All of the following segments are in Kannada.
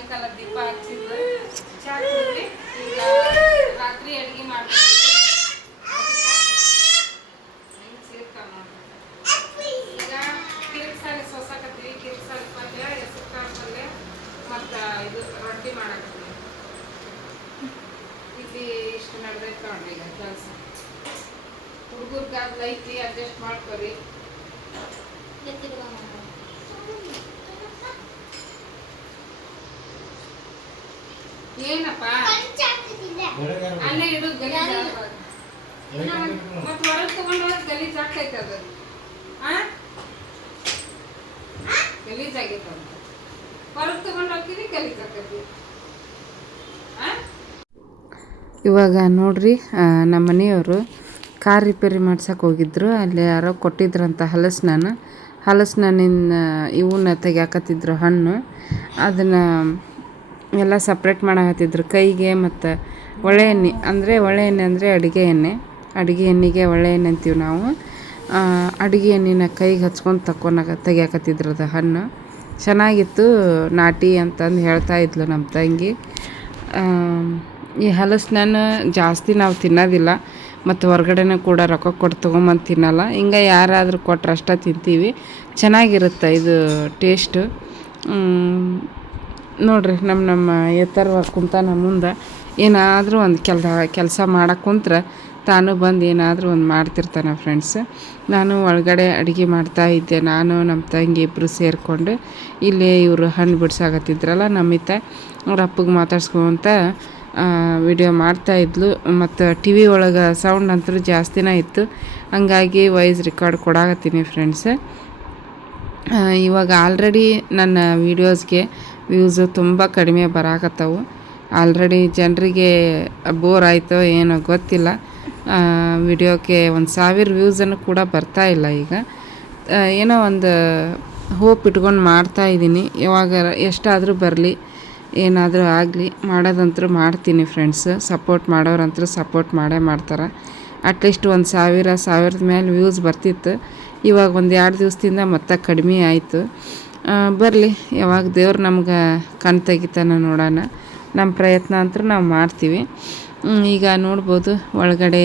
ಸಾಯಂಕಾಲ ದೀಪ ಹಚ್ಚಿದ್ರು ಚಹಾ ಕುಡಿದ್ವಿ ಈಗ ರಾತ್ರಿ ಅಡುಗೆ ಮಾಡ್ಬೇಕು ಹೆಂಗ್ ಸೇರ್ತಾವ ನೋಡ್ರಿ. ಈಗ ಕಿರಿಕ್ಸಾಲಿ ಸೋಸಾಕತ್ತೀವಿ ಕಿರಿಕ್ಸಾಲಿ ಪಲ್ಯ ಹೆಸರು ಕಾಳು ಪಲ್ಯ ಮತ್ತು ಇದು ರೊಟ್ಟಿ ಮಾಡಕತ್ತೀವಿ ಇಲ್ಲಿ ಇಷ್ಟು ನಡೆದೈತೆ ನೋಡ್ರಿ ಈಗ ಕೆಲಸ ಹುಡುಗರ್ಗಾದ್ಲ ಐತಿ ಅಡ್ಜಸ್ಟ್ ಮಾಡ್ಕೊರಿ ಏನಪ್ಪ ಅಲ್ಲೇ ಇಡು ಗಲೀಜ್ ಮತ್ತೆ ಹೊರಗೆ ತಗೊಂಡು ಹೋದ್ರೆ ಗಲೀಜ್ ಆಗ್ತೈತೆ ಅದು. ಆ? ಗಲೀಜ್ ಆಗೈತೆ ಅಂತ. ಹೊರಗೆ ತಗೊಂಡು ಹೋಗ್ತೀವಿ ಗಲೀಜ್ ಆಕೈತಿ ಆ? ಇವಾಗ ನೋಡ್ರಿ ನಮ್ಮ ಮನೆಯವರು ಕಾರ್ ರಿಪೇರಿ ಮಾಡ್ಸಕ್ಕೆ ಹೋಗಿದ್ರು. ಅಲ್ಲಿ ಯಾರೋ ಕೊಟ್ಟಿದ್ರಂತ ಹಲಸಿನ ಹಲಸಿನಿನ ಇವನ್ನ ತೆಗ್ಯಾಕತ್ತಿದ್ರು ಹಣ್ಣು. ಅದನ್ನು ಎಲ್ಲ ಸಪ್ರೇಟ್ ಮಾಡಕತ್ತಿದ್ರು. ಕೈಗೆ ಮತ್ತು ಒಳ್ಳೆ ಎಣ್ಣೆ, ಅಂದರೆ ಒಳ್ಳೆ ಎಣ್ಣೆ ಅಂದರೆ ಅಡುಗೆ ಎಣ್ಣೆ. ಅಡುಗೆ ಎಣ್ಣೆಗೆ ಒಳ್ಳೆ ಎಣ್ಣೆ ಅಂತೀವಿ ನಾವು. ಅಡುಗೆ ಎಣ್ಣೆನ ಕೈಗೆ ಹಚ್ಕೊಂಡು ತಕ್ಕೊನಕ ತೆಗಿಯಾಕತ್ತಿದ್ರು ಅದು ಹಣ್ಣು. ಚೆನ್ನಾಗಿತ್ತು ನಾಟಿ ಅಂತಂದು ಹೇಳ್ತಾ ಇದ್ಲು ನಮ್ಮ ತಂಗಿ. ಈ ಹಲಸಿನ ಜಾಸ್ತಿ ನಾವು ತಿನ್ನೋದಿಲ್ಲ, ಮತ್ತು ಹೊರ್ಗಡೆನೂ ಕೂಡ ರೊಕ್ಕ ಕೊಟ್ಟು ತೊಗೊಂಬಂದು ತಿನ್ನಲ್ಲ. ಹಿಂಗೆ ಯಾರಾದರೂ ಕೊಟ್ಟರೆ ಅಷ್ಟೇ ತಿಂತೀವಿ. ಚೆನ್ನಾಗಿರುತ್ತೆ ಇದು ಟೇಸ್ಟು. ನೋಡ್ರಿ ನಮ್ಮ ನಮ್ಮ ಎತ್ತರವಾಗಿ ಕುಂತ ನಮ್ಮ ಮುಂದೆ. ಏನಾದರೂ ಒಂದು ಕೆಲ ಕೆಲಸ ಮಾಡಕ್ಕೆ ಕುಂತ್ರೆ ತಾನು ಬಂದು ಏನಾದರೂ ಒಂದು ಮಾಡ್ತಿರ್ತಾನೆ ಫ್ರೆಂಡ್ಸ್ ನಾನು ಒಳಗಡೆ ಅಡುಗೆ ಮಾಡ್ತಾ ಇದ್ದೆ. ನಾನು ನಮ್ಮ ತಂಗಿ ಇಬ್ಬರು ಸೇರಿಕೊಂಡು ಇಲ್ಲಿ ಇವರು ಹಣ್ಣು ಬಿಡ್ಸಾಕತ್ತಿದ್ರಲ್ಲ ನಮ್ಮಿತ್ತ ಅವ್ರ ಅಪ್ಪಗೆ ಮಾತಾಡ್ಸ್ಕೊಂತ ವಿಡಿಯೋ ಮಾಡ್ತಾಯಿದ್ಲು ಮತ್ತು ಟಿ ವಿ ಒಳಗೆ ಸೌಂಡ್ ಅಂತೂ ಜಾಸ್ತಿನೇ ಇತ್ತು. ಹಂಗಾಗಿ ವಾಯ್ಸ್ ರೆಕಾರ್ಡ್ ಕೊಡಾಕತ್ತೀನಿ ಫ್ರೆಂಡ್ಸ್ ಇವಾಗ ಆಲ್ರೆಡಿ ನನ್ನ ವೀಡಿಯೋಸ್ಗೆ ವ್ಯೂಸು ತುಂಬ ಕಡಿಮೆ ಬರಾಕತ್ತವು. ಆಲ್ರೆಡಿ ಜನರಿಗೆ ಬೋರ್ ಆಯಿತೋ ಏನೋ ಗೊತ್ತಿಲ್ಲ. ವಿಡಿಯೋಕ್ಕೆ ಒಂದು ಸಾವಿರ ವ್ಯೂಸನ್ನು ಕೂಡ ಬರ್ತಾ ಇಲ್ಲ ಈಗ. ಏನೋ ಒಂದು ಹೋಪ್ ಇಟ್ಕೊಂಡು ಮಾಡ್ತಾ ಇದ್ದೀನಿ. ಯಾವಾಗ ಎಷ್ಟಾದರೂ ಬರಲಿ, ಏನಾದರೂ ಆಗಲಿ, ಮಾಡೋದಂತರೂ ಮಾಡ್ತೀನಿ ಫ್ರೆಂಡ್ಸ್ ಸಪೋರ್ಟ್ ಮಾಡೋರಂತೂ ಸಪೋರ್ಟ್ ಮಾಡೇ ಮಾಡ್ತಾರೆ. ಅಟ್ಲೀಸ್ಟ್ ಒಂದು ಸಾವಿರ, ಸಾವಿರದ ಮೇಲೆ ವ್ಯೂಸ್ ಬರ್ತಿತ್ತು. ಇವಾಗ ಒಂದು ಎರಡು ದಿವಸದಿಂದ ಮತ್ತೆ ಕಡಿಮೆ ಆಯಿತು. ಬರಲಿ, ಯಾವಾಗ ದೇವ್ರು ನಮ್ಗೆ ಕಣ್ ತೆಗಿತಾನೆ ನೋಡೋಣ. ನಮ್ಮ ಪ್ರಯತ್ನ ಅಂತೂ ನಾವು ಮಾಡ್ತೀವಿ. ಈಗ ನೋಡ್ಬೋದು ಒಳಗಡೆ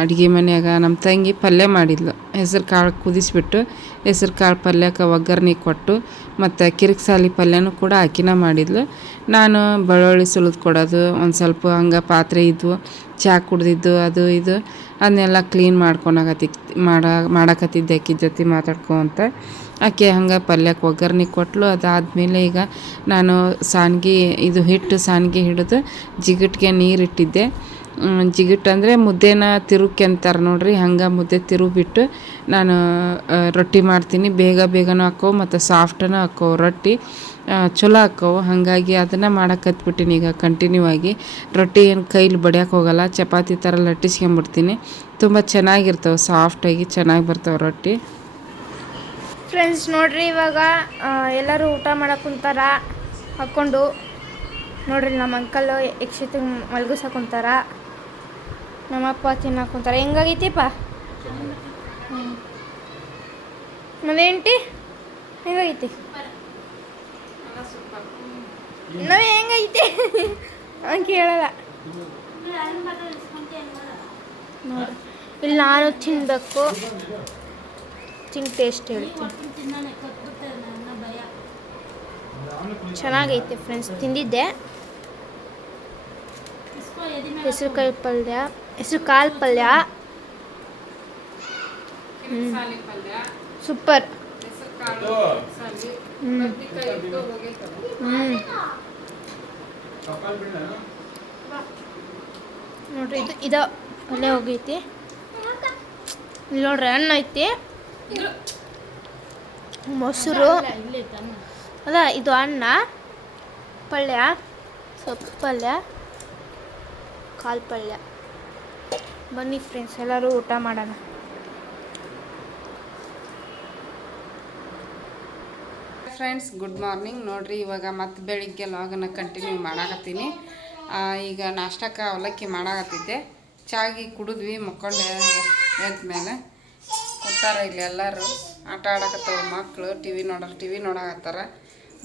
ಅಡುಗೆ ಮನೆಯಾಗ ನಮ್ಮ ತಂಗಿ ಪಲ್ಯ ಮಾಡಿದ್ಲು. ಹೆಸ್ರು ಕಾಳು ಕುದಿಸ್ಬಿಟ್ಟು ಹೆಸ್ರು ಕಾಳು ಪಲ್ಯಕ್ಕೆ ಒಗ್ಗರಣೆ ಕೊಟ್ಟು ಮತ್ತು ಕಿರಿಕ್ಸಾಲಿ ಪಲ್ಯನೂ ಕೂಡ ಆಕಿನ ಮಾಡಿದ್ಲು. ನಾನು ಬೆಳ್ಳುಳ್ಳಿ ಸುಲಿದು ಕೊಡೋದು ಒಂದು ಸ್ವಲ್ಪ ಹಂಗೆ ಪಾತ್ರೆ ಇದ್ವು ಚಹಾ ಕುಡ್ದಿದ್ದು ಅದು ಇದು ಅದನ್ನೆಲ್ಲ ಕ್ಲೀನ್ ಮಾಡ್ಕೊಳಕತ್ತಿ ಮಾಡೋ ಮಾಡಕತ್ತಿದ್ದೆ ಅಕ್ಕಿ ಜೊತೆ ಮಾತಾಡ್ಕೊಂತ ಆಕೆ ಹಂಗೆ ಪಲ್ಯಕ್ಕೆ ಒಗ್ಗರಣೆ ಕೊಟ್ಲು. ಅದಾದಮೇಲೆ ಈಗ ನಾನು ಸಾನ್ಗಿ ಇದು ಹಿಟ್ಟು ಸಾನ್ಗಿ ಹಿಡಿದು ಜಿಗಟ್ಗೆ ನೀರು ಇಟ್ಟಿದ್ದೆ ಮ್, ಜಿಗಿಟ್ ಅಂದರೆ ಮುದ್ದೆನ ತಿರುಕ್ಕೆ ಅಂತಾರೆ ನೋಡಿರಿ. ಹಂಗೆ ಮುದ್ದೆ ತಿರುಗಿಬಿಟ್ಟು ನಾನು ರೊಟ್ಟಿ ಮಾಡ್ತೀನಿ. ಬೇಗ ಬೇಗನೂ ಹಾಕೋ ಮತ್ತು ಸಾಫ್ಟನೂ ಹಾಕೋ. ರೊಟ್ಟಿ ಚಲೋ ಹಾಕವು ಹಾಗಾಗಿ ಅದನ್ನು ಮಾಡೋಕ್ಕತ್ಬಿಟ್ಟಿನಿ ಈಗ ಕಂಟಿನ್ಯೂ ಆಗಿ. ರೊಟ್ಟಿ ಏನು ಕೈಲಿ ಬಡಿಯೋಕೆ ಹೋಗಲ್ಲ. ಚಪಾತಿ ಥರ ಲಟ್ಟಿಸ್ಕೊಂಬಿಡ್ತೀನಿ. ತುಂಬ ಚೆನ್ನಾಗಿರ್ತವೆ ಸಾಫ್ಟಾಗಿ ಚೆನ್ನಾಗಿ ಬರ್ತವೆ ರೊಟ್ಟಿ. ಫ್ರೆಂಡ್ಸ್ ನೋಡಿರಿ ಇವಾಗ ಎಲ್ಲರೂ ಊಟ ಮಾಡಕ್ಕೆ ಕುಂತಾರ. ಹಾಕ್ಕೊಂಡು ನೋಡಿರಿ ನಮ್ಮ ಅಂಕಲ್ ಯಕ್ಷಿತ ಮಲ್ಗಿಸಕೊಂತಾರ ನಮ್ಮಪ್ಪ ತಿನ್ನಕ್ಕೆ ಕುಂತಾರೆ ಹೆಂಗಾಗೈತಿಪ್ಪ ಹ್ಞೂ ಮತ್ತೇಂಟಿ ಹೆಂಗಾಗೈತಿ ನಾವು ಹೆಂಗೈತಿ ಅವ್ನು ಕೇಳಲ್ಲ ಇಲ್ಲಿ ನಾನು ತಿನ್ಬೇಕು ತಿನ್ ಟೇಸ್ಟ್ ಹೇಳ್ತೀನಿ ಚೆನ್ನಾಗೈತೆ ಫ್ರೆಂಡ್ಸ್ ತಿಂದಿದ್ದೆ ಹೆಸರು ಕಾಯಿ ಪಲ್ಯ ಹೆಸರು ಕಾಳು ಪಲ್ಯ. ಸೂಪರ್. ನೋಡ್ರಿ ಇದು ಇದು ಪಲ್ಯ ಹೋಗೈತಿ. ಇಲ್ಲಿ ನೋಡ್ರಿ ಹಣ್ಣು ಐತಿ. ಮೊಸರು. ಅದ ಇದು ಅನ್ನ. ಪಲ್ಯ. ಸೊಪ್ಪು ಪಲ್ಯ. ಕಾಳು ಪಲ್ಯ. ಬನ್ನಿ ಫ್ರೆಂಡ್ಸ್ ಎಲ್ಲರೂ ಊಟ ಮಾಡೋಣ. ಫ್ರೆಂಡ್ಸ್ ಗುಡ್ ಮಾರ್ನಿಂಗ್ ನೋಡ್ರಿ, ಇವಾಗ ಮತ್ತೆ ಬೆಳಿಗ್ಗೆ ಲಾಗನ್ನ ಕಂಟಿನ್ಯೂ ಮಾಡಾಕತ್ತೀನಿ. ಈಗ ನಾಷ್ಟಕ್ಕೆ ಅವಲಕ್ಕಿ ಮಾಡಾಕತ್ತಿದ್ದೆ. ಚಾಗಿ ಕುಡಿದ್ವಿ, ಮಕ್ಕೊಂಡು ಎದ್ದ ಮೇಲೆ ಕೊಡ್ತಾರೆ ಇಲ್ಲಿ ಎಲ್ಲರೂ. ಆಟ ಆಡಕತ್ತವ ಮಕ್ಕಳು ಟಿ ವಿ ನೋಡೋರು ಟಿ ವಿ ನೋಡಾಕತ್ತಾರ.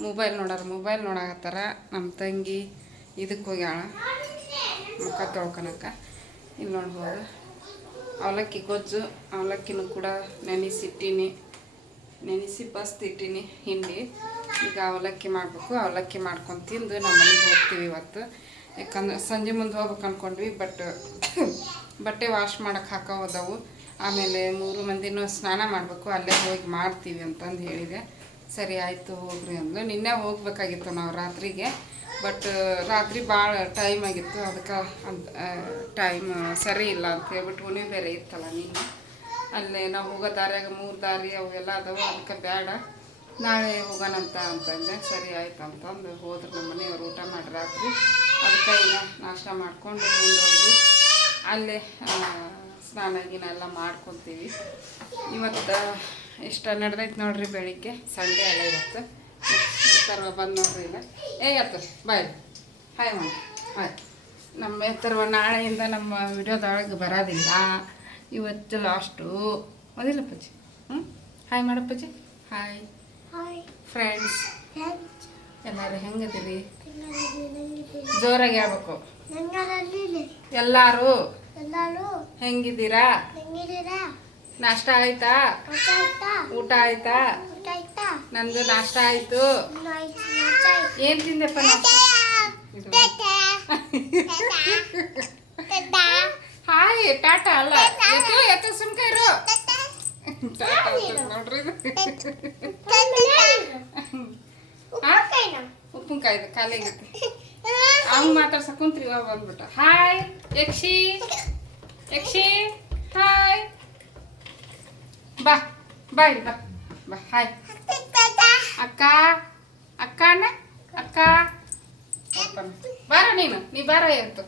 ಮೊಬೈಲ್ ನೋಡೋರು ಮೊಬೈಲ್ ನೋಡಾಕತ್ತಾರ. ನಮ್ಮ ತಂಗಿ ಇದಕ್ಕೆ ಹೋಗ್ಯಾಳ ಮುಖ ತೊಳ್ಕೊಳಕ ಇಲ್ಲಿ ನೋಡ್ಬೋದು ಅವಲಕ್ಕಿ ಗೊಜ್ಜು, ಅವಲಕ್ಕಿನೂ ಕೂಡ ನೆನೆಸಿಟ್ಟಿನಿ. ನೆನೆಸಿ ಬಸ್ತಿಟ್ಟಿನಿ ಹಿಂಡಿ. ಈಗ ಅವಲಕ್ಕಿ ಮಾಡಬೇಕು. ಅವಲಕ್ಕಿ ಮಾಡ್ಕೊಂಡು ತಿಂದು ನಮ್ಮ ಮನೆಗೆ ಹೋಗ್ತೀವಿ ಇವತ್ತು. ಯಾಕಂದ್ರೆ ಸಂಜೆ ಮುಂದೆ ಹೋಗ್ಬೇಕು ಅಂದ್ಕೊಂಡ್ವಿ ಬಟ್ ಬಟ್ಟೆ ವಾಶ್ ಮಾಡೋಕೆ ಹಾಕೋ ಹೋದವು. ಆಮೇಲೆ ಮೂರು ಮಂದಿನೂ ಸ್ನಾನ ಮಾಡಬೇಕು. ಅಲ್ಲೇ ಹೋಗಿ ಮಾಡ್ತೀವಿ ಅಂತಂದು ಹೇಳಿದೆ. ಸರಿ, ಆಯಿತು ಹೋಗ್ರಿ ಅಂದ್ಲು. ನಿನ್ನೆ ಹೋಗ್ಬೇಕಾಗಿತ್ತು ನಾವು ರಾತ್ರಿಗೆ. ಬಟ್ ರಾತ್ರಿ ಭಾಳ ಟೈಮ್ ಆಗಿತ್ತು. ಅದಕ್ಕೆ ಅಂತ ಟೈಮ್ ಸರಿ ಇಲ್ಲ ಅಂತ ಹೇಳ್ಬಿಟ್ಟು ಓನೇ ಬೇರೆ ಇತ್ತಲ್ಲ ನೀನು. ಅಲ್ಲೇ ನಾವು ಹೋಗೋ ದಾರಿಯಾಗ ಮೂರು ದಾರಿ ಅವೆಲ್ಲ ಅದಾವೆ, ಅದಕ್ಕೆ ಬೇಡ ನಾಳೆ ಹೋಗೋಣಂತ ಅಂತಂದೆ. ಸರಿ ಆಯ್ತು ಅಂತಂದು ಹೋದ್ರೆ ನಮ್ಮ ಮನೆಯವ್ರು ಊಟ ಮಾಡಿ ರಾತ್ರಿ. ಅದಕ್ಕೆ ಈಗ ನಾಷ್ಟ ಮಾಡ್ಕೊಂಡು ಮುಂದೋಗಿ ಅಲ್ಲೇ ಸ್ನಾನ ಗೀನ ಎಲ್ಲ ಮಾಡ್ಕೊತೀವಿ. ಇವತ್ತು ಇಷ್ಟ ನಡೆದೈತೆ ನೋಡ್ರಿ ಬೆಳಿಗ್ಗೆ. ಸಂಡೇ ಅಲ್ಲ ಇವತ್ತು. ತರ್ವ ಬಂದು ನೋಡ್ರಿ ಇಲ್ಲ ಏ ಎತ್ತ ಬಾಯ್ ಹಾಯ್ ಮಾಡಿ ಹಾಯ್ ನಮ್ಮ ಎತ್ತರ್ವ ನಾಳೆಯಿಂದ ನಮ್ಮ ವಿಡಿಯೋದೊಳಗೆ ಬರೋದಿಲ್ಲ. ಇವತ್ತು ಲಾಸ್ಟು ಓದಿಲ್ಲ ಪಜ್ಜಿ ಹ್ಞೂ ಹಾಯ್ ಮಾಡಪ್ಪಜ್ಜಿ ಹಾಯ್ ಹಾಯ್ ಫ್ರೆಂಡ್ಸ್ ಎಲ್ಲರೂ ಹೆಂಗದಿರಿ? ಜೋರಾಗಿ ಹೇಳ್ಬೇಕು. ಎಲ್ಲರೂ? ಎಲ್ಲರೂ? ಹೆಂಗಿದ್ದೀರಾ? ಹೆಂಗಿದ್ದೀರಾ? ನಾಷ್ಟ ಆಯ್ತಾ? ಊಟ ಆಯ್ತಾ ಊಟ ಆಯ್ತಾ ಊಟ ಆಯ್ತಾ ನಂದು ನಾಷ್ಟ ಆಯ್ತು. ಏನು ತಿಂದೆಪ್ಪ. ಹಾಯ್ ಟಾಟಾ ಅಲ್ಲ. ಎತ್ತು ಎತ್ತು ಸುಮ್ಕ ಇರು. ನೋಡ್ರಿ? ಉಪ್ಪಿನಕಾಯ್ದು ಖಾಲಿ ಆಗೈತಿ ಅವ್ನು ಮಾತಾಡ್ಸಕ್ ಕುಂತ್ರಿ ಇವಾಗ ಬಂದ್ಬಿಟ್ಟ. ಹಾಯ್ ಯಕ್ಷಿ. ಯಕ್ಷಿ ಹಾಯ್. ಬಾ ಬಾಯ್ ಬಾ. ಬಾ ಹಾಯ್. ಅಕ್ಕ ಅಕ್ಕನ ಅಕ್ಕ. ಬರ್ತಾನೆ. ಬಾರ ನೀನು ನೀ ಬಾರ ಎತ್ತು.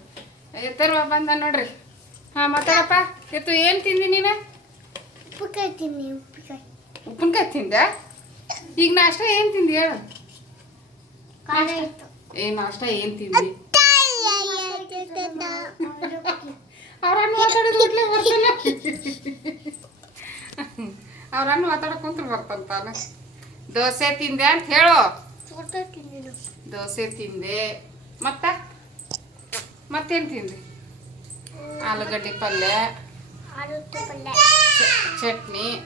ಎತ್ತರುವ ಬಂದ ನೋಡ್ರಿ. ಹಾ ಮಾತಾಡಪ್ಪ. ಎತ್ತು ಏನು ತಿಂದಿ ನೀನು? ಉಪ್ಪಿನಕಾಯಿ ತಿನ್ನಿ ಉಪ್ಪಿನಕಾಯಿ. ಉಪ್ಪಿನಕಾಯಿ ತಿಂದೆ ಈಗ ನಾಷ್ಟ ಏನು ತಿಂದಿ ಹೇಳು? ಏ ನಾಷ್ಟ ಏನ್ ತಿಂದಿ? ಅವ್ರನ್ನು ಮಾತಾಡಿದ್ಲೆ ಬರ್ತಾನೆ ಅವ್ರನ್ನು ಮಾತಾಡಕ್ ಕುಂತ್ರು ಬರ್ತಾನೆ ತಾನ. ದೋಸೆ ತಿಂದೆ ಅಂತ ಹೇಳು. ದೋಸೆ ತಿಂದೆ. ಮತ್ತ? ಮತ್ತೇನು ತಿಂದೆ? ಆಲೂಗಡ್ಡೆ ಪಲ್ಯ. ಚಟ್ನಿ.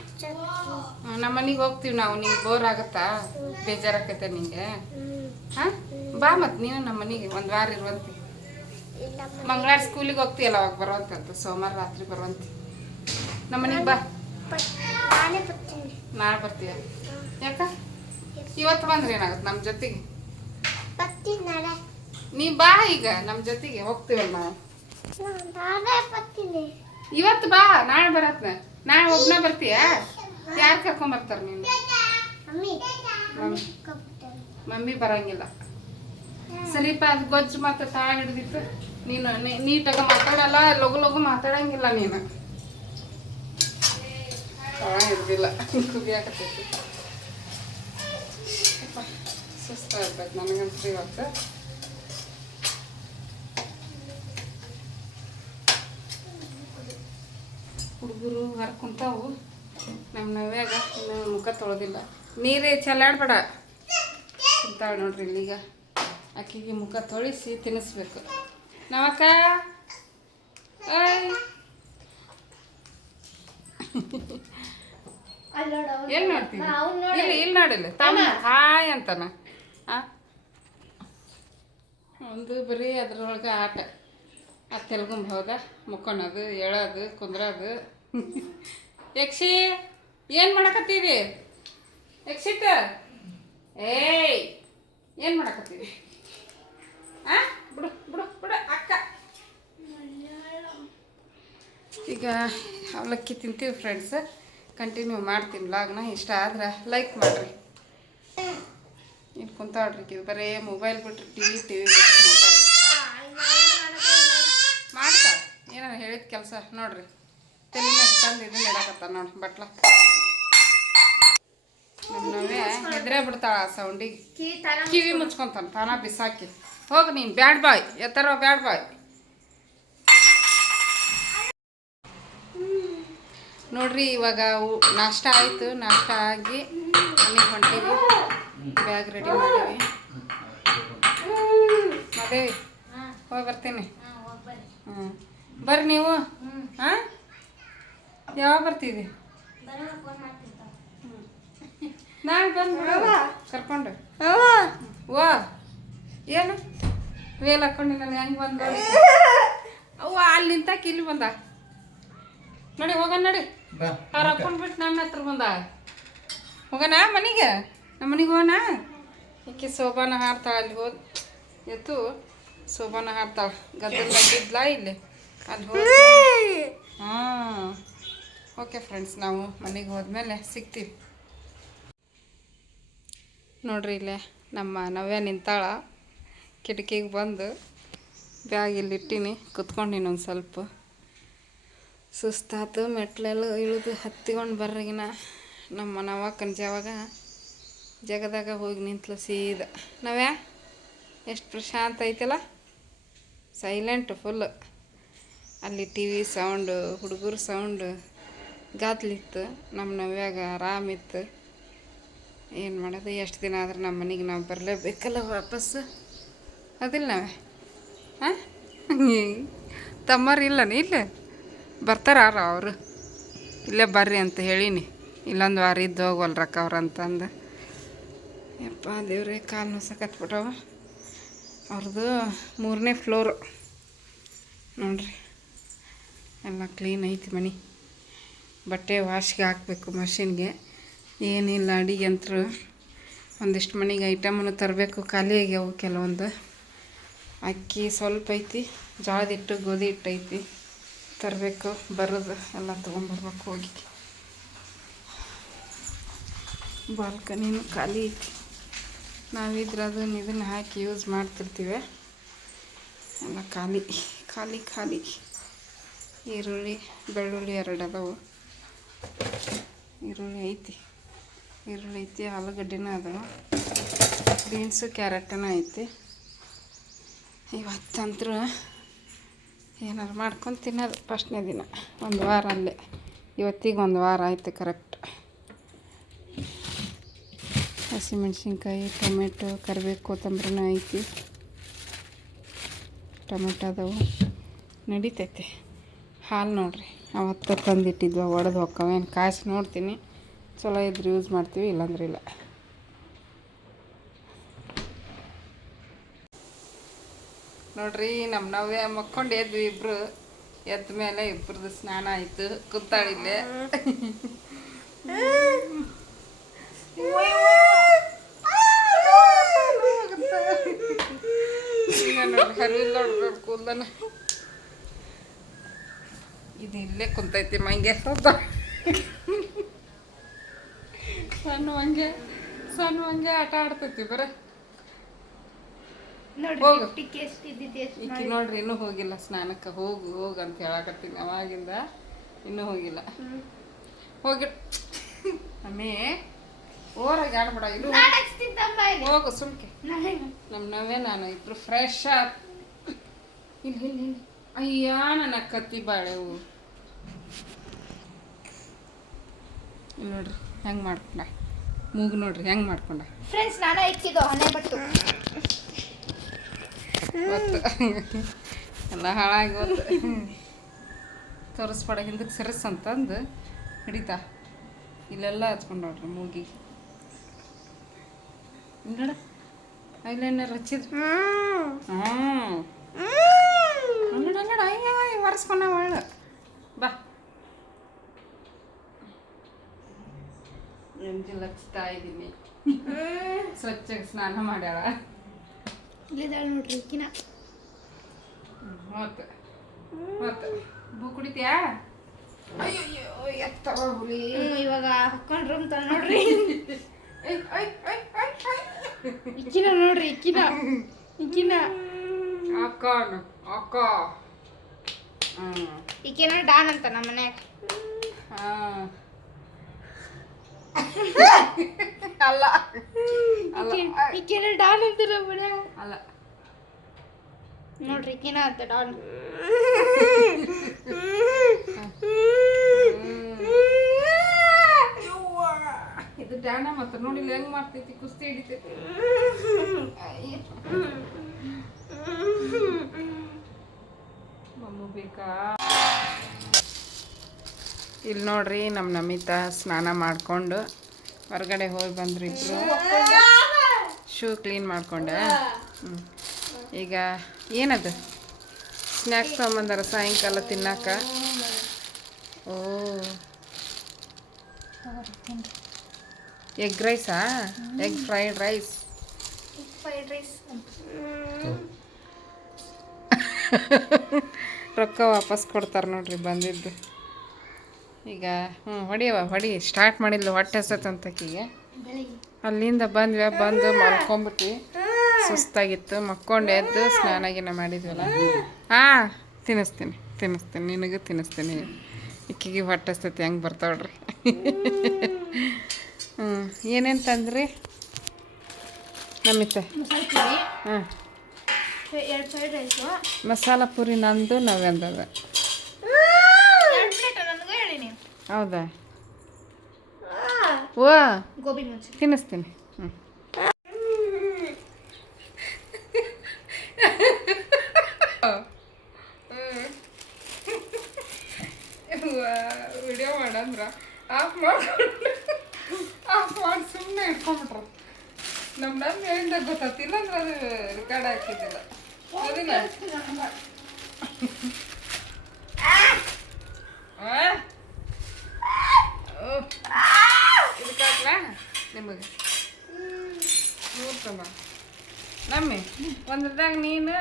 ನಮ್ಮ ಮನೆಗೆ ಹೋಗ್ತೀವಿ ನಾವು. ನಿಂಗೆ ಬೋರ್ ಆಗತ್ತಾ? ಬೇಜಾರಾಗತ್ತೆ ನಿಂಗೆ? ಹಾಂ? ಬಾ ಮತ್ತೆ ನೀನು ನಮ್ಮ ಮನೆಗೆ ಒಂದು ವಾರ ಇರುವಂತಿ. ಮಂಗಳವಾರ ಸ್ಕೂಲಿಗೆ ಹೋಗ್ತೀಯಲ್ಲ ಅವಾಗ ಬರುವಂತದ್ದು. ಸೋಮವಾರ ರಾತ್ರಿ ಬರುವಂತಿ. ನಮ್ಮ ಮನೆಗೆ ಬಾ ನಾಳೆ ಬರ್ತೀಯ? ಯಾಕ? ಇವತ್ತು ಬಂದ್ರೆ ಏನಾಗುತ್ತೆ ನಮ್ಮ ಜೊತೆಗೆ? ನೀ ಬಾ ಈಗ ನಮ್ಮ ಜೊತೆಗೆ ಹೋಗ್ತೀವಲ್ಲ ನಾವು. ಇವತ್ತು ಬಾ ನಾಳೆ ಬರತ್ನ. ನಾಳೆ ಒಬ್ನ ಬರ್ತೀಯ? ಯಾರು ಕರ್ಕೊಂಡ್ ಬರ್ತಾರ ನೀನು? ಮಮ್ಮಿ. ಬರಂಗಿಲ್ಲ. ಸರಿಪ ಅದು ಗೊಜ್ಜು ಮತ್ತೆ ತಾಳ ಹಿಡ್ದಿತ್ತು. ನೀನು ನೀಟಾಗ ಮಾತಾಡಲ್ಲ ಲಗು ಲಗು ಮಾತಾಡಂಗಿಲ್ಲ ನೀನು. ತಾ ಹಿಡ್ದಿಲ್ಲ. ಕುದಿಯಾಕತ್ತೈತಿ. ಸುಸ್ತ ಇರ್ತೈತೆ ನನಗಂತೂ ಇವತ್ತು ಹುಡುಗರು ಹರ್ಕೊಂತಾವು. ಕುಂತಾವು ನಮ್ಮ ನವ್ಯಾಗ ಇನ್ನು ಮುಖ ತೊಳೆದಿಲ್ಲ. ನೀರೇ ಚಲ್ಲಾಡ್ಬೇಡ ಕುಂತಾಳ ನೋಡ್ರಿ ಈಗ ಅಕ್ಕಿಗೆ ಮುಖ ತೊಳಿಸಿ ತಿನ್ನಿಸ್ಬೇಕು. ನವಕ್ಕ ಎಲ್ಲಿ ನೋಡ್ತೀನಿ. ಇಲ್ಲಿ ಇಲ್ಲಿ ನೋಡಿಲ್ಲ. ತಮ್ಮ ಹಾಯ್ ಅಂತಾನ. ಒಂದು ಬರೀ ಅದ್ರೊಳಗೆ ಆಟ. ಆ ತೆಲ್ಗುಂಬ ಹೋದ? ಮುಕ್ಕೊಳೋದು ಎಳೋದು, ಕುಂದ್ರೋದು. ಯಕ್ಷಿ, ಏನು ಮಾಡಕತ್ತೀವಿ ಯಕ್ಷಿತ? ಏಯ್, ಏನು ಮಾಡಕತ್ತೀವಿ ಆ? ಬಿಡು ಬಿಡು ಬಿಡು, ಅಕ್ಕ. ಈಗ ಅವಲಕ್ಕಿ ತಿಂತೀವಿ ಫ್ರೆಂಡ್ಸ್ ಕಂಟಿನ್ಯೂ ಮಾಡ್ತೀನಿ ಲಾಗ್ನ ಇಷ್ಟ ಆದ್ರೆ ಲೈಕ್ ಮಾಡಿರಿ. ಇಲ್ಲಿ ಕುಂತಾಳ್ರಿ ಇದು ಬರೀ ಮೊಬೈಲ್ ಬಿಟ್ರಿ ಟಿವಿ ಟಿವಿ ಬಿಟ್ರಿ ಮೊಬೈಲ್ ಮಾಡ್ತಾ ಏನಾರ ಹೇಳಿದ ಕೆಲಸ? ನೋಡ್ರಿ. ತಲೆ ತಂದು ಇದನ್ನ ಹೇಳಕತ್ತ ನೋಡ್ರಿ ಬಟ್ಲ. ನಮ್ಮವೇ ಹೆದ್ರೇ ಬಿಡ್ತಾಳ ಆ ಸೌಂಡಿಗೆ ಕಿವಿ ಮುಚ್ಕೊಂತಾನ, ತಾನ ಬಿಸಾಕಿ. ಹೋಗಿ ನೀನು, ಬ್ಯಾಡ್ ಬಾಯ್. ಎತ್ತರ ಬ್ಯಾಡ್ ಬಾಯ್. ನೋಡ್ರಿ ಇವಾಗ ನಾಷ್ಟ ಆಯಿತು. ನಾಷ್ಟ ಆಗಿ ಮನೆಗೆ ಹೊಂಟೀವಿ. ಬ್ಯಾಗ್ ರೆಡಿ ಮಾಡೀವಿ ಮದೇವಿ ಹೋಗಿ ಬರ್ತೀನಿ. ಹ್ಞೂ ಬರ್ರಿ ನೀವು. ಹಾಂ? ಯಾವಾಗ ಬರ್ತೀವಿ ನಾನು ಬಂದು ಕರ್ಕೊಂಡು. ವಾ. ಏನು? ವೇಲ್ ಹಾಕೊಂಡು ನಾನು ಹೆಂಗೆ ಬಂದ ಅವ್ವ ಅಲ್ಲಿ ನಿಂತಾಕ ಇಲ್ಲಿ ಬಂದ. ನೋಡಿ ಹೋಗೋಣ ನೋಡಿ. ಅವ್ರು ಹಾಕೊಂಡು ಬಿಟ್ಟು ನನ್ನ ಹತ್ರ ಬಂದ. ಹೋಗೋಣ ಮನೆಗೆ? ನಮ್ಮ ಹೋಣ ಈಕೆ ಶೋಭಾನ ಹಾಡ್ತಾಳೆ ಅಲ್ಲಿ ಹೋದ್ ಎತ್ತು ಶೋಭಾನ ಹಾಡ್ತಾಳೆ ಗದ್ದಲ್ಲಾಗಿದ್ಲಾ ಇಲ್ಲಿ? ಅಲ್ಲಿ ಹೋದ ಹಾಂ. ಓಕೆ ಫ್ರೆಂಡ್ಸ್, ನಾವು ಮನೆಗೆ ಹೋದ್ಮೇಲೆ ಸಿಗ್ತೀವಿ. ನೋಡ್ರಿ ಇಲ್ಲೇ ನಮ್ಮ ನವ್ಯ ನಿಂತಾಳ. ಕಿಟಕಿಗೆ ಬಂದು ಬ್ಯಾಗ್ ಇಲ್ಲಿ ಇಟ್ಟೀನಿ ಕುತ್ಕೊಂಡಿನ ಒಂದು ಸ್ವಲ್ಪ ಸುಸ್ತಾತು, ಮೆಟ್ಲೆಲ್ಲ ಇಳಿದು ಹತ್ತಿಕೊಂಡು ಬರ್ರಿಗಿನ ನಮ್ಮ ನವ ಜಾವಾಗ ಜಗದಾಗ ಹೋಗಿ ನಿಂತಲು ಸೀದ. ನಾವ್ಯಾ? ಎಷ್ಟು ಪ್ರಶಾಂತ ಐತಲ್ಲ? ಸೈಲೆಂಟ್ ಫುಲ್ ಅಲ್ಲಿ ಟಿ ವಿ ಸೌಂಡು ಹುಡುಗರ ಸೌಂಡು ಗಾತ್ಲಿತ್ತು ನಮ್ಮ ನವ್ಯಾಗ ಆರಾಮಿತ್ತು ಏನು ಮಾಡೋದು? ಎಷ್ಟು ದಿನ ಆದ್ರೆ ನಮ್ಮ ಮನೆಗೆ ನಾವು ಬರಲೇಬೇಕಲ್ಲ ವಾಪಸ್ಸು. ಅದಿಲ್ಲ ನಾವೇ ಹಾಂ? ತಮ್ಮರು ಇಲ್ಲನ ಇಲ್ಲೇ? ಬರ್ತಾರ ಅವರು? ಇಲ್ಲೇ ಬರ್ರಿ ಅಂತ ಹೇಳೀನಿ. ಇಲ್ಲೊಂದು ವಾರ ಇದ್ದು ಹೋಗ್ವಲ್ರಕ್ಕ ಅವ್ರು ಅಂತಂದು. ಯಪ್ಪ, ದೇವ್ರೆ, ಕಾಲು ನೋಸಕತ್ಬಿಟ್ಟವ ಅವ್ರದ್ದು ಮೂರನೇ ಫ್ಲೋರು ನೋಡ್ರಿ, ಎಲ್ಲ ಕ್ಲೀನ್ ಐತಿ ಮನೆ. ಬಟ್ಟೆ ವಾಶ್ಗೆ ಹಾಕಬೇಕು ಮಷಿನ್ಗೆ ಏನಿಲ್ಲ, ಅಡಿಗೆ ಅಂತರು ಒಂದಿಷ್ಟು ಮನೆಗೆ ಐಟಮನ್ನು ತರಬೇಕು, ಖಾಲಿ ಆಗ್ಯಾವು ಕೆಲವೊಂದು. ಅಕ್ಕಿ ಸ್ವಲ್ಪ ಐತಿ, ಜೋಳದ ಹಿಟ್ಟು, ಗೋಧಿ ಹಿಟ್ಟು ಐತಿ. ತರಬೇಕು, ಬರೋದು, ಎಲ್ಲ ತೊಗೊಂಬರ್ಬೇಕು ಹೋಗಿ. ಬಾಲ್ಕನಿನೂ ಖಾಲಿ ಐತಿ. ನಾವಿದ್ರೆ ಅದನ್ನ ಇದನ್ನು ಹಾಕಿ ಯೂಸ್ ಮಾಡ್ತಿರ್ತೀವಿ. ಎಲ್ಲ ಖಾಲಿ ಖಾಲಿ ಖಾಲಿ. ಈರುಳ್ಳಿ, ಬೆಳ್ಳುಳ್ಳಿ ಎರಡು ಅದಾವು. ಈರುಳ್ಳಿ ಐತಿ. ಈರುಳ್ಳಿ ಐತಿ, ಆಲೂಗಡ್ಡೆನೂ ಅದಾವ. ಬೀನ್ಸು, ಕ್ಯಾರೆಟನ ಐತಿ. ಇವತ್ತಂತರೂ ಏನಾರು ಮಾಡ್ಕೊಂಡು ತಿನ್ನೋದು. ಫಸ್ಟ್ನೇ ದಿನ. ಒಂದು ವಾರ ಅಲ್ಲೇ. ಇವತ್ತಿಗೆ ಒಂದು ವಾರ ಆಯಿತು ಕರೆಕ್ಟ್ ಹಸಿಮೆಣ್ಸಿನ್ಕಾಯಿ ಟೊಮೆಟೊ, ಕರಿಬೇವು, ಕೊತ್ತಂಬರಿನೂ ಐತಿ ಟೊಮೆಟೊ ಅದಾವು. ನಡಿತೈತೆ. ಹಾಲು ನೋಡ್ರಿ. ಅವತ್ತು ತಂದಿಟ್ಟಿದ್ವ, ಒಡೆದು ಹೊಕ್ಕವೇನು ಕಾಯಿಸಿ ನೋಡ್ತೀನಿ. ಚಲೋ ಇದ್ರೆ ಯೂಸ್ ಮಾಡ್ತೀವಿ, ಇಲ್ಲಾಂದ್ರೆ ಇಲ್ಲ. ನೋಡ್ರಿ ನಮ್ಮ ನಾವೇ ಮಕ್ಕೊಂಡು ಎದ್ವಿ ಇಬ್ರು. ಎದ್ದ ಮೇಲೆ ಇಬ್ರದ್ದು ಸ್ನಾನ ಆಯಿತು. ಕೂತಾಳಿಲ್ಲೇ ಈಗ ನೋಡ್ರಿ ಹರಿವಿಲ್ಲ ನೋಡ್ರಿ ಕೂದಲನ ಇದು ಇಲ್ಲೇ ಕುಂತೈತಿ ಮಂಗೆ ಸದ್ದ ಸಣ್ಣ ಮಂಗೆ ಸಣ್ಣ ಮಂಗೆ ಆಟ ಆಡ್ತೈತಿ ಬರ ಈಕಿ ನೋಡ್ರಿ ಇನ್ನೂ ಹೋಗಿಲ್ಲ. ಸ್ನಾನಕ್ಕೆ ಹೋಗು ಹೋಗು ಅಂತ ಹೇಳಕತ್ತೀನಿ ಅವಾಗಿಂದ ಇನ್ನೂ ಹೋಗಿಲ್ಲ ಹೋಗಿ ಅಮ್ಮೇ ಓರಾಗಿ ಆಡ್ಬೇಡ ಇದು ಹೋಗು ಸುಮ್ಕೆ. ನಮ್ಮ ನಾವೇ ನಾನು ಇಬ್ರು ಫ್ರೆಶ್ ಇಲ್ಲಿ ಇಲ್ಲಿ ಇಲ್ಲಿ. ಅಯ್ಯ ನನ್ನ ಕತ್ತಿ ಬಾಳೆವು ನೋಡ್ರಿ ಹೆಂಗೆ ಮಾಡ್ಕೊಂಡ. ಮೂಗು ನೋಡ್ರಿ ಹೆಂಗೆ ಮಾಡ್ಕೊಂಡ. ಫ್ರೆಂಡ್ಸ್ ನಾನು ಇಚ್ಚಿದ್ದು ಹೊನೆ ಬಟ್ಟು ಎಲ್ಲ ಹಾಳಾಗಿ ಗೊತ್ತು ತೋರಿಸ್ಬೇಡ ಹಿಂದಕ್ಕೆ ಸರಿಸ್ ಅಂತಂದು. ಹಿಡಿತಾ. ಇಲ್ಲೆಲ್ಲ ಹಚ್ಕೊಂಡು ನೋಡ್ರಿ ಮೂಗಿಗೆ. ನೋಡ ಐಲೈನರ್ ಹಚ್ಚಿದ್ರು. ಹ್ಞೂ ನೋಡ ನೋಡ ಅಯ್ಯ ಒರೆಸ್ಕೊಂಡ ಒಳ್ಳೆ. ಬಾ. ಎಂಜಿ ಹಚ್ತಾ ಇದ್ದೀನಿ. ಸ್ವಚ್ಛಗೆ ಸ್ನಾನ ಮಾಡ್ಯಾಳ. ಇಲ್ಲಿದ್ದಾಳೆ ನೋಡ್ರಿ ಕಿನ ಮತ್ತೆ? ಮತ್ತೆ? ಬೂ ಕುಡಿತೀಯಾ? ಅಯ್ಯೋ ಎತ್ತವ ಹುಲಿ. ಇವಾಗ ರೂಮ್ ಅಂತ ನೋಡ್ರಿ. ಐ, ಐ, ಐ, ಐ. ಇಕ್ಕಿನ ನೋಡ್ರಿ ಇಕ್ಕಿನ. ಇಕ್ಕಿನ. ಅಕ್ಕ ಅಕ್ಕ. ಇಕ್ಕಿನ ಈಕಿನ ಡಾನ್ ಅಂತ ನಮ್ಮ ಮನ್ಯಾಗ. ಅಲ್ಲ. ಇಕ್ಕಿನ ಡಾನ್ ಅಂತ ನಮ್ಮ ಮನ್ಯಾಗ. ಅಲ್ಲ. ನೋಡ್ರಿ ಇಕ್ಕಿನ ಅಂತ ಡಾನ್. ಇದು ಡ್ಯಾಣ ಮತ್ತೆ ಇಲ್ಲಿ ಹೆಂಗ್ ಮಾಡ್ತೈತಿ, ಕುಸ್ತಿ ಹಿಡಿತೈತಿ. ಮಮ್ಮು ಬೇಕಾ? ಇಲ್ಲಿ ನೋಡ್ರಿ ನಮ್ಮ ನಮಿತಾ ಸ್ನಾನ ಮಾಡ್ಕೊಂಡು ಹೊರಗಡೆ ಹೋಗಿ ಬಂದ್ರಿ ಶೂ ಕ್ಲೀನ್ ಮಾಡ್ಕೊಂಡೆ. ಈಗ ಏನದು? ಸ್ನ್ಯಾಕ್ಸ್ ತೊಗೊಂಬಂದಾರ ಸಾಯಂಕಾಲ ತಿನ್ನಾಕ? ಓ. Egg ರೈಸಾ egg fried rice fried rice ರೊಕ್ಕ ವಾಪಸ್ ಕೊಡ್ತಾರೆ ನೋಡ್ರಿ ಬಂದಿದ್ದು. ಈಗ ಹ್ಞೂ ಹೊಡಿಯವ ಹೊಡಿ. ಸ್ಟಾರ್ಟ್ ಮಾಡಿಲ್ಲ ಹೊಟ್ಟೆ ಹಸತ್ತಂತಕೀಗೆ ಅಲ್ಲಿಂದ ಬಂದ್ವಿ ಬಂದು ಮಲ್ಕೊಂಬಿಟ್ವಿ. ಸುಸ್ತಾಗಿತ್ತು ಮಕ್ಕೊಂಡು ಎದ್ದು ಸ್ನಾನ ಗಿನ ಮಾಡಿದ್ವಲ್ಲ. ಹಾಂ ತಿನ್ನಿಸ್ತೀನಿ ತಿನ್ನಿಸ್ತೀನಿ ನಿನಗೂ ತಿನ್ನಿಸ್ತೀನಿ. ಇಕ್ಕಿಗೆ ಹೊಟ್ಟೆ ಹಸ್ತೈತಿ ಹೆಂಗೆ ಬರ್ತಾವ್ರಿ ಹ್ಞೂ ಏನೇನು ತಂದ್ರಿ? ನಮಿತೆ ಮಸಾಲ ಪುರಿ. ಹಾಂ. ಮಸಾಲ ಪೂರಿ ನಂದು ನವ್ಯಂದದ ಎರಡು ಪ್ಲೇಟ್ ನನಗೆ ಹೇಳಿ ನೀವು ಹೌದಾ? ಓ ಗೋಬಿ ತಿನ್ನಿಸ್ತೀನಿ. ಹ್ಞೂ ವಿಡಿಯೋ ಮಾಡಂದ್ರ ಆಫ್ ಮಾಡ್ಕೊಂಡು ಆಫ್ ಮಾಡಿ ಸುಮ್ಮನೆ ಇಟ್ಕೊಂಡ್ಬಿಟ್ರು ನಮ್ಮ ನಮ್ಮ ಹೇಳಿದ ಗೊತ್ತಾತಿಲ್ಲ ಅಂದ್ರೆ ಅದು ರೆಕಾರ್ಡ್ ಹಾಕಿದ್ದಿಲ್ಲ. ಅದಿಲ್ಲ ಇದಕ್ಕಾಗ್ಲಾ ನಿಮಗೆ. ನೋಡ್ಕಮ್ಮ ನಮ್ಮಿ ಒಂದ್ರದಾಗ ನೀನು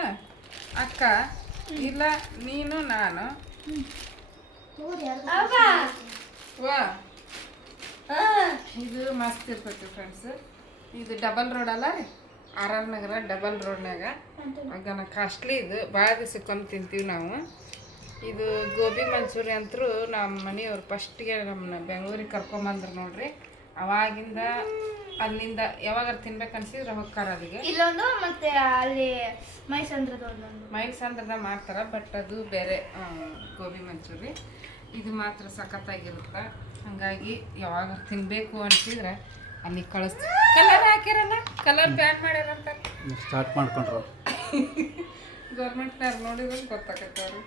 ಅಕ್ಕ ಇಲ್ಲ ನೀನು ನಾನು. ವಾ. ಇದು ಮಸ್ತ್ ಇರ್ತೈತಿ ಫ್ರೆಂಡ್ಸ್ ಇದು ಡಬಲ್ ರೋಡ್ ಅಲ್ಲ ರೀ? ಆರ್ ಆರ್ ನಗರ ಡಬಲ್ ರೋಡ್ನಾಗ ಆಗನ ಕಾಸ್ಟ್ಲಿ ಇದು. ಭಾಳ ದಿವಸಕ್ಕೊಮ್ಮೆ ತಿಂತೀವಿ ನಾವು. ಇದು ಗೋಬಿ ಮಂಚೂರಿ ಅಂತರೂ ನಮ್ಮ ಮನೆಯವ್ರು ಫಸ್ಟಿಗೆ ನಮ್ಮನ್ನ ಬೆಂಗಳೂರಿಗೆ ಕರ್ಕೊಂಬಂದ್ರು ನೋಡ್ರಿ. ಅವಾಗಿಂದ ಅಲ್ಲಿಂದ ಯಾವಾಗ ತಿನ್ಬೇಕು ಅನ್ಸಿದ್ರೆ ಹೋಗ್ತಾರ ಅಲ್ಲಿಗೆ. ಇಲ್ಲೊಂದು ಮತ್ತೆ ಅಲ್ಲಿ ಮೈಸಂದ್ರದ ಮೈಸಂದ್ರದಾಗ ಮಾಡ್ತಾರೆ ಬಟ್ ಅದು ಬೇರೆ ಗೋಬಿ ಮಂಚೂರಿ. ಇದು ಮಾತ್ರ ಸಖತ್ತಾಗಿರುತ್ತೆ. ಹಾಗಾಗಿ ಯಾವಾಗ ತಿನ್ನಬೇಕು ಅನ್ಸಿದ್ರೆ ಅಲ್ಲಿ ಕಳಿಸ್ತೀವಿ ಕಲರ್ ಹಾಕಿರಲ್ಲ? ಕಲರ್ ಬ್ಯಾನ್ ಮಾಡ್ಯಾರಂತ? ಸ್ಟಾರ್ಟ್ ಮಾಡ್ಕೊಂಡ್ರು. ಗೌರ್ಮೆಂಟ್ನವ್ರು ನೋಡಿದ್ರೆ ಗೊತ್ತಾಗತ್ತೆ ಅವ್ರು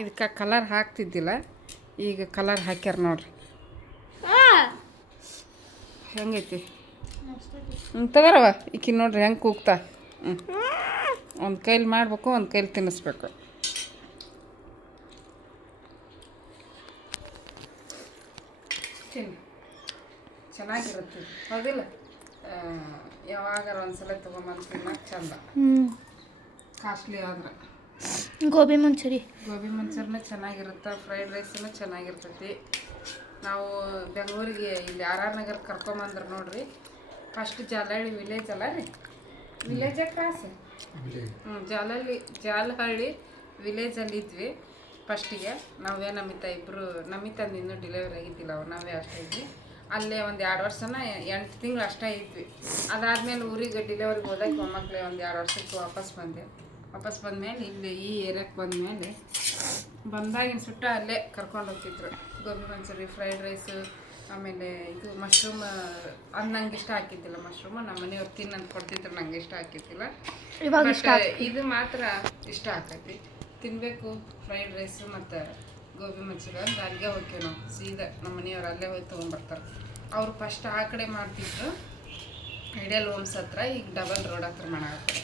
ಇದಕ್ಕೆ ಕಲರ್ ಹಾಕ್ತಿದ್ದಿಲ್ಲ. ಈಗ ಕಲರ್ ಹಾಕ್ಯಾರ ನೋಡ್ರಿ. ಹೆಂಗೈತಿ? ಹ್ಞೂ ತಗೋರವ ಈಕಿ ನೋಡ್ರಿ ಹೆಂಗೆ ಕೂಗ್ತಾ? ಹ್ಞೂ ಒಂದು ಕೈಲಿ ಮಾಡ್ಬೇಕು ಒಂದು ಕೈಲಿ ತಿನ್ನಿಸ್ಬೇಕು. ಚೆನ್ನಾಗಿರುತ್ತೆ. ಹೌದಿಲ್ಲ? ಯಾವಾಗಾರು ಒಂದ್ಸಲ ತೊಗೊಂಬಂದು ತಿನ್ನಕ್ಕೆ ಚಂದ. ಹ್ಞೂ ಕಾಸ್ಟ್ಲಿ ಆದ್ರೆ. ಗೋಬಿ ಮಂಚೂರಿ. ಗೋಬಿ ಮಂಚೂರಿನ ಚೆನ್ನಾಗಿರುತ್ತೆ ಫ್ರೈಡ್ ರೈಸನ್ನು ಚೆನ್ನಾಗಿರ್ತೈತಿ. ನಾವು ಬೆಂಗಳೂರಿಗೆ ಇಲ್ಲಿ ಆರ್ ಆರ್ ನಗರ್ ಕರ್ಕೊಂಬಂದ್ರೆ ನೋಡ್ರಿ. ಫಸ್ಟ್ ಜಾಲಹಳ್ಳಿ ವಿಲೇಜ್ ಅಲ್ಲ ರೀ? ವಿಲೇಜ ಕ್ರಾಸ್ ಹ್ಞೂ ಜಾಲಹಳ್ಳಿ ಜಾಲಹಳ್ಳಿ ವಿಲೇಜಲ್ಲಿ ಇದ್ವಿ. ಫಸ್ಟಿಗೆ ನಾವೇ ನಮಿತಾ ಇಬ್ಬರು ನಮಿತಾ ಇನ್ನೂ ಡೆಲಿವರಿ ಆಗಿದ್ದಿಲ್ಲ ಅವ್ರು ನಾವೇ ಅಷ್ಟೇ ಇದ್ವಿ. ಅಲ್ಲೇ ಒಂದು ಎರಡು ವರ್ಷನ ಎಂಟು ತಿಂಗಳು ಅಷ್ಟೇ ಇದ್ವಿ. ಅದಾದ್ಮೇಲೆ ಊರಿಗೆ ಡಿಲಿವರಿಗೆ ಹೋದಾಗ ಮೊಮ್ಮಕ್ಳೆ ಒಂದು ಎರಡು ವರ್ಷಕ್ಕೆ ವಾಪಸ್ ಬಂದೆ. ವಾಪಸ್ ಬಂದಮೇಲೆ ಇಲ್ಲಿ ಈ ಏರಿಯಾಕ್ಕೆ ಬಂದಮೇಲೆ ಬಂದಾಗಿನ ಸುಟ್ಟ ಅಲ್ಲೇ ಕರ್ಕೊಂಡು ಹೋಗ್ತಿದ್ರು. ಗೋಬಿ ಮಂಚೂರಿ ಫ್ರೈಡ್ ರೈಸು ಆಮೇಲೆ ಇದು ಮಶ್ರೂಮ್ ಅದು ನಂಗೆ ಇಷ್ಟ ಹಾಕಿದ್ದಿಲ್ಲ ಮಶ್ರೂಮ್ ನಮ್ಮ ಮನೆಯವ್ರು ತಿನ್ನಂತ ಕೊಡ್ತಿದ್ರು ನಂಗೆ ಇಷ್ಟ ಹಾಕಿದ್ದಿಲ್ಲ ಇದು ಮಾತ್ರ ಇಷ್ಟ ಆಕೈತಿ ತಿನ್ನಬೇಕು ಫ್ರೈಡ್ ರೈಸು ಮತ್ತು ಗೋಬಿ ಮಂಚೂರಿ ಅಂದ್ರೆ ಅಲ್ಲಿಗೆ ಹೋಗ್ತೀವಿ ನಾವು ಸೀದಾ ನಮ್ಮ ಮನೆಯವ್ರು ಅಲ್ಲೇ ಹೋಗಿ ತೊಗೊಂಡ್ಬರ್ತಾರೆ ಅವರು ಫಸ್ಟ್ ಆ ಕಡೆ ಮಾಡ್ತಿದ್ರು ಐಡಿಯಲ್ ಹೋಮ್ಸ್ ಹತ್ರ ಈಗ ಡಬಲ್ ರೋಡ್ ಹತ್ರ ಮಾಡಾಕತ್ತಾರೆ.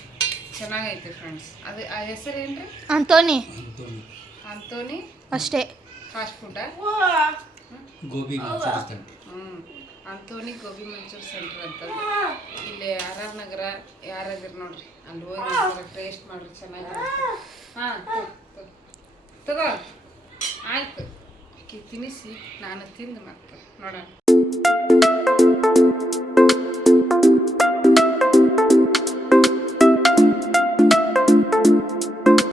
ಚೆನ್ನಾಗೈತಿ ಫ್ರೆಂಡ್ಸ್ ಅದು ಆ ಹೆಸರು ಏನ್ರಿ? ರೀ ಅಂತೋನಿ. ಅಂತೋನಿ? ಅಷ್ಟೇ. ಫಾಸ್ಟ್ ಫುಡ್ಡ ಗೋಬಿ ಮಂಚೂರಿ ಸೆಂಟರ್ ಹ್ಞೂ ಅಂತೋನಿ ಗೋಬಿ ಮಂಚೂರ್ ಸೆಂಟರ್ ಅಂತ. ಇಲ್ಲಿ ಆರ್ ಆರ್ ನಗರ ಯಾರಾದ್ರಿ ನೋಡ್ರಿ ಅಲ್ಲಿ ಹೋಗಿ ಟೇಸ್ಟ್ ಮಾಡ್ರಿ ಚೆನ್ನಾಗಿ ಹಾಂ ತಗೋ. ಆಯ್ತು. ತಿನ್ನಿಸಿ ನಾನು ತಿಂದು ಮತ್ತೆ ನೋಡೋಣ.